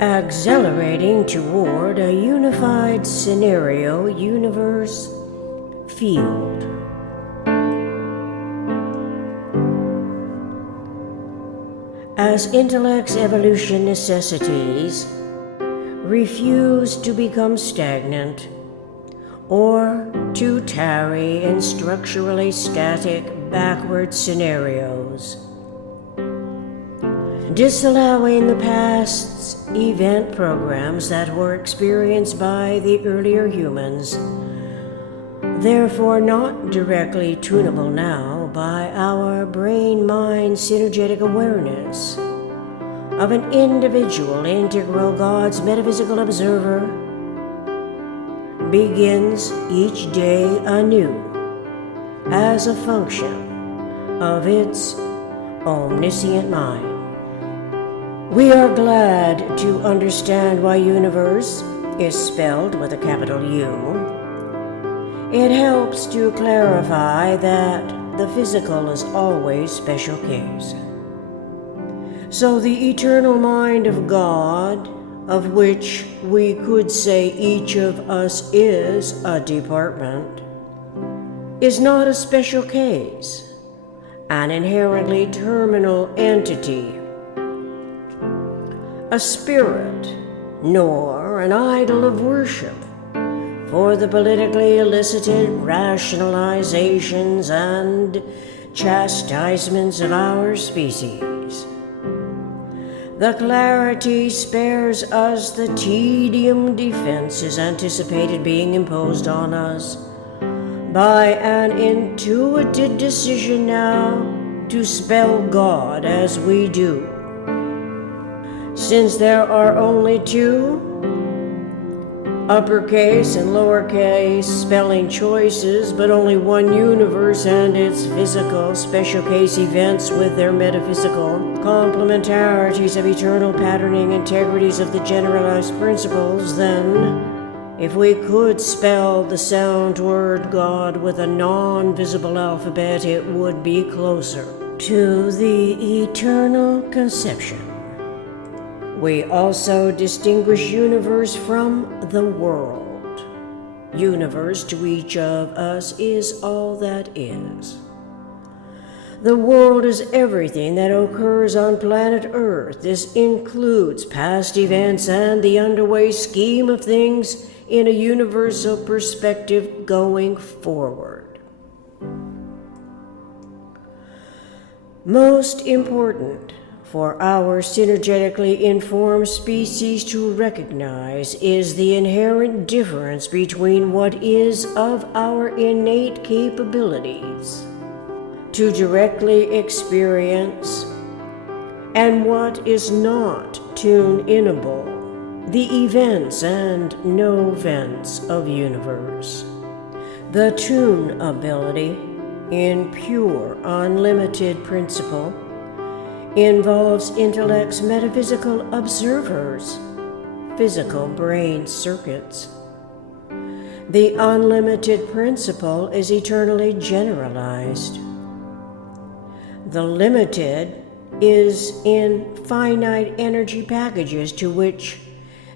accelerating toward a unified scenario universe field. As intellect's evolution necessities refuse to become stagnant or to tarry in structurally static backward scenarios, disallowing the past's event programs that were experienced by the earlier humans, therefore not directly tunable now by our brain-mind synergetic awareness of an individual integral God's metaphysical observer, begins each day anew as a function of its omniscient mind. We are glad to understand why universe is spelled with a capital U. It helps to clarify that the physical is always special case. So the eternal mind of God, of which we could say each of us is a department, is not a special case, an inherently terminal entity, a spirit, nor an idol of worship for the politically elicited rationalizations and chastisements of our species. The clarity spares us the tedium defenses anticipated being imposed on us by an intuitive decision now to spell God as we do. Since there are only two uppercase and lowercase spelling choices, but only one universe and its physical special case events with their metaphysical complementarities of eternal patterning integrities of the generalized principles, then, if we could spell the sound word God with a non-visible alphabet, it would be closer to the eternal conception. We also distinguish universe from the world. Universe to each of us is all that is. The world is everything that occurs on planet Earth. This includes past events and the underway scheme of things in a universal perspective going forward. Most important for our synergetically informed species to recognize is the inherent difference between what is of our innate capabilities to directly experience and what is not tune-inable, the events and no-events of universe. The tune ability in pure unlimited principle involves intellect's metaphysical observers, physical brain circuits. The unlimited principle is eternally generalized. The limited is in finite energy packages to which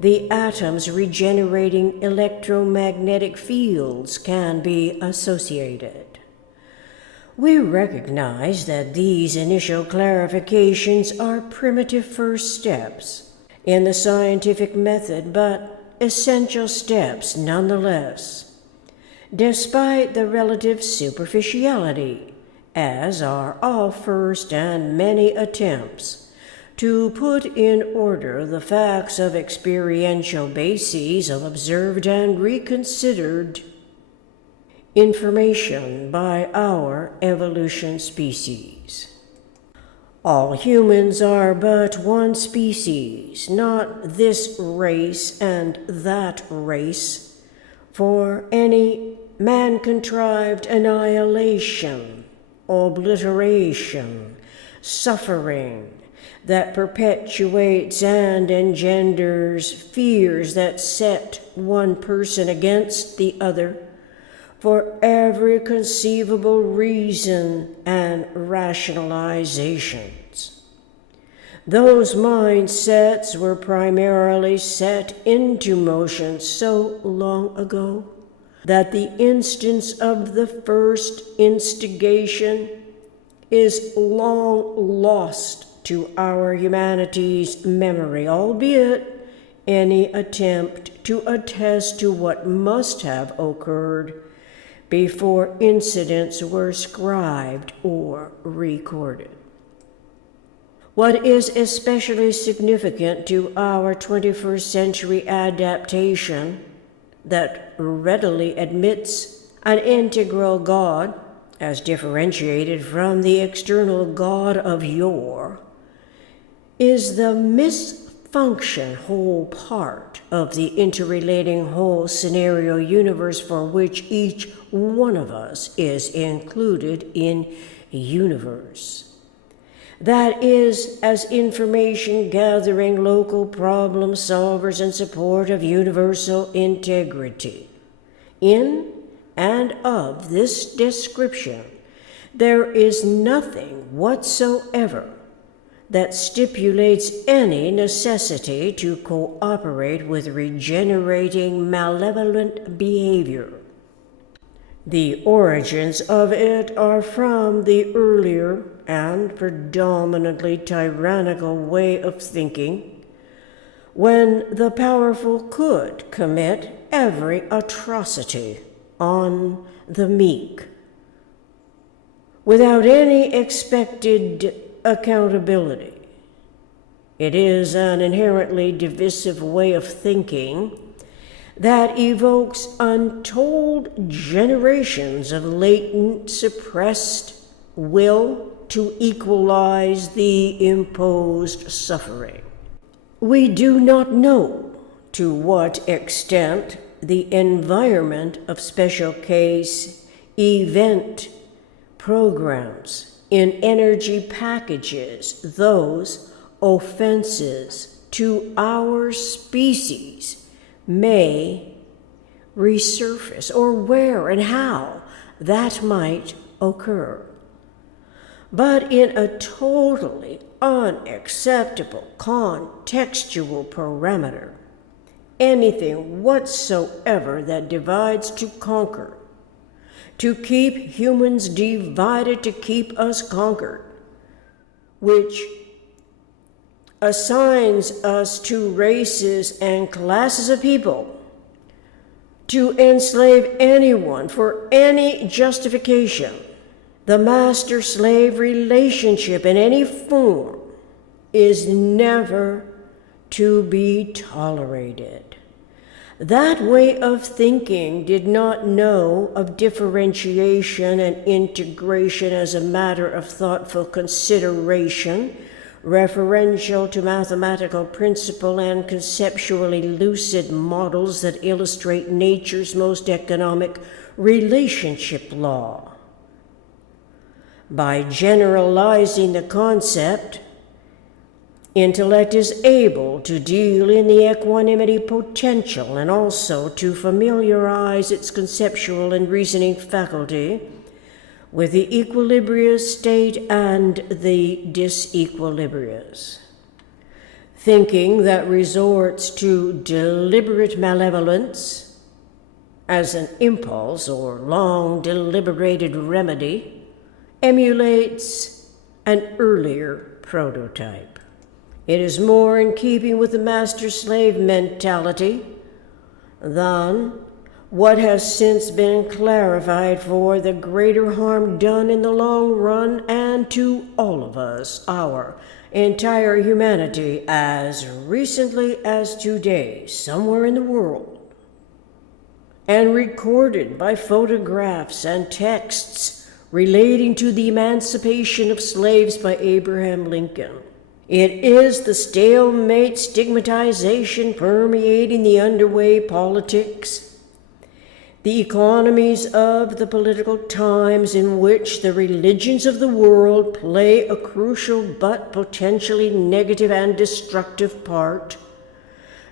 the atoms regenerating electromagnetic fields can be associated. We recognize that these initial clarifications are primitive first steps in the scientific method, but essential steps nonetheless, despite the relative superficiality, as are all first and many attempts to put in order the facts of experiential bases of observed and reconsidered information by our evolution species. All humans are but one species, not this race and that race, for any man-contrived annihilation, obliteration, suffering that perpetuates and engenders fears that set one person against the other for every conceivable reason and rationalizations. Those mindsets were primarily set into motion so long ago that the instance of the first instigation is long lost to our humanity's memory, albeit any attempt to attest to what must have occurred before incidents were scribed or recorded. What is especially significant to our 21st century adaptation that readily admits an integral God as differentiated from the external God of yore is the misfunction whole part of the interrelating whole scenario universe for which each one of us is included in universe. That is, as information gathering local problem solvers in support of universal integrity. In and of this description, there is nothing whatsoever that stipulates any necessity to cooperate with regenerating malevolent behavior. The origins of it are from the earlier and predominantly tyrannical way of thinking, when the powerful could commit every atrocity on the meek without any expected accountability. It is an inherently divisive way of thinking that evokes untold generations of latent, suppressed will to equalize the imposed suffering. We do not know to what extent the environment of special case event programs in energy packages those offenses to our species may resurface, or where and how that might occur. But in a totally unacceptable contextual parameter, anything whatsoever that divides to conquer, to keep humans divided to keep us conquered, which assigns us to races and classes of people, to enslave anyone for any justification. The master-slave relationship in any form is never to be tolerated. That way of thinking did not know of differentiation and integration as a matter of thoughtful consideration, referential to mathematical principle and conceptually lucid models that illustrate nature's most economic relationship law. By generalizing the concept, intellect is able to deal in the equanimity potential and also to familiarize its conceptual and reasoning faculty with the equilibrious state and the disequilibrious. Thinking that resorts to deliberate malevolence as an impulse or long deliberated remedy emulates an earlier prototype. It is more in keeping with the master-slave mentality than what has since been clarified for the greater harm done in the long run and to all of us, our entire humanity, as recently as today, somewhere in the world, and recorded by photographs and texts relating to the emancipation of slaves by Abraham Lincoln. It is the stalemate stigmatization permeating the underway politics, the economies of the political times in which the religions of the world play a crucial but potentially negative and destructive part,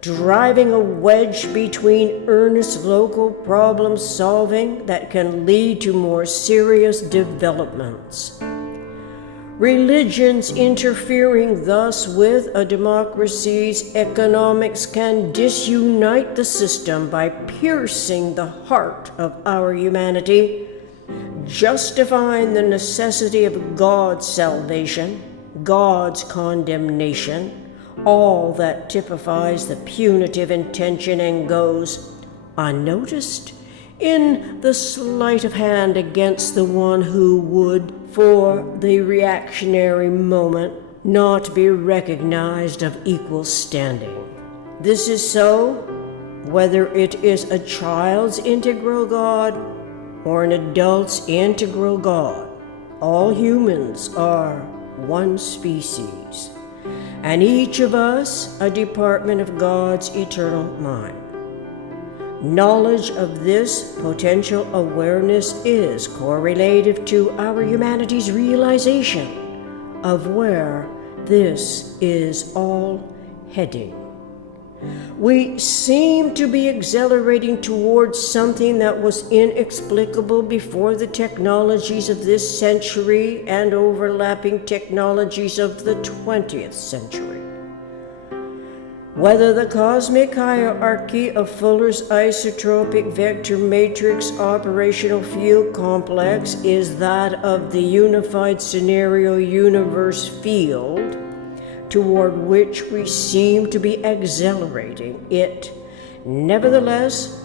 driving a wedge between earnest local problem solving that can lead to more serious developments. Religions interfering thus with a democracy's economics can disunite the system by piercing the heart of our humanity, justifying the necessity of God's salvation, God's condemnation, all that typifies the punitive intention and goes unnoticed in the sleight of hand against the one who would, for the reactionary moment, not be recognized of equal standing. This is so whether it is a child's integral God or an adult's integral God. All humans are one species, and each of us a department of God's eternal mind. Knowledge of this potential awareness is correlative to our humanity's realization of where this is all heading. We seem to be accelerating towards something that was inexplicable before the technologies of this century and overlapping technologies of the 20th century. Whether the cosmic hierarchy of Fuller's isotropic vector matrix operational field complex is that of the unified scenario universe field toward which we seem to be accelerating, it, nevertheless,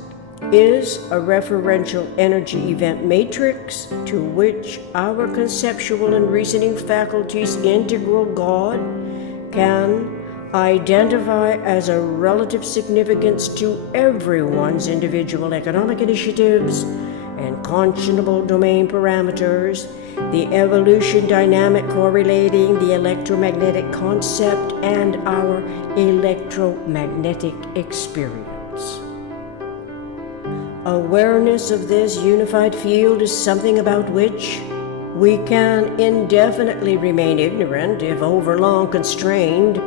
is a referential energy event matrix to which our conceptual and reasoning faculties' integral God can identify as a relative significance to everyone's individual economic initiatives and conscionable domain parameters, the evolution dynamic correlating the electromagnetic concept and our electromagnetic experience. Awareness of this unified field is something about which we can indefinitely remain ignorant if overlong constrained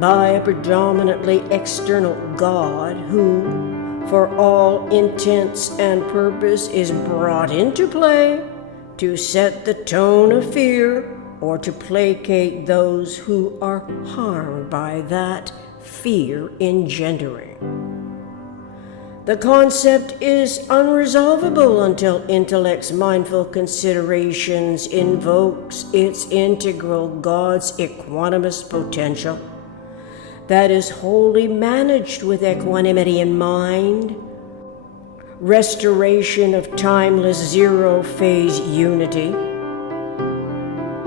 by a predominantly external God who, for all intents and purpose, is brought into play to set the tone of fear or to placate those who are harmed by that fear engendering. The concept is unresolvable until intellect's mindful considerations invokes its integral God's equanimous potential that is wholly managed with equanimity in mind, restoration of timeless zero-phase unity.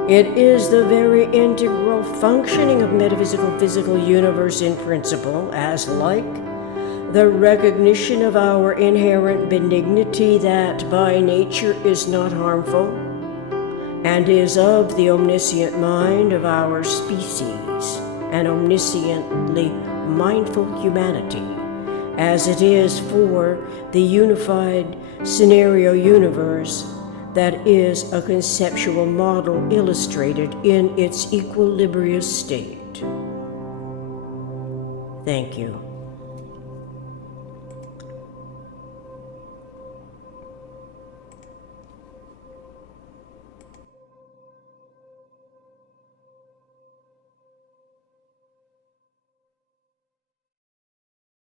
It is the very integral functioning of metaphysical physical universe in principle, as like the recognition of our inherent benignity that by nature is not harmful and is of the omniscient mind of our species, an omnisciently mindful humanity, as it is for the unified scenario universe that is a conceptual model illustrated in its equilibrious state. Thank you.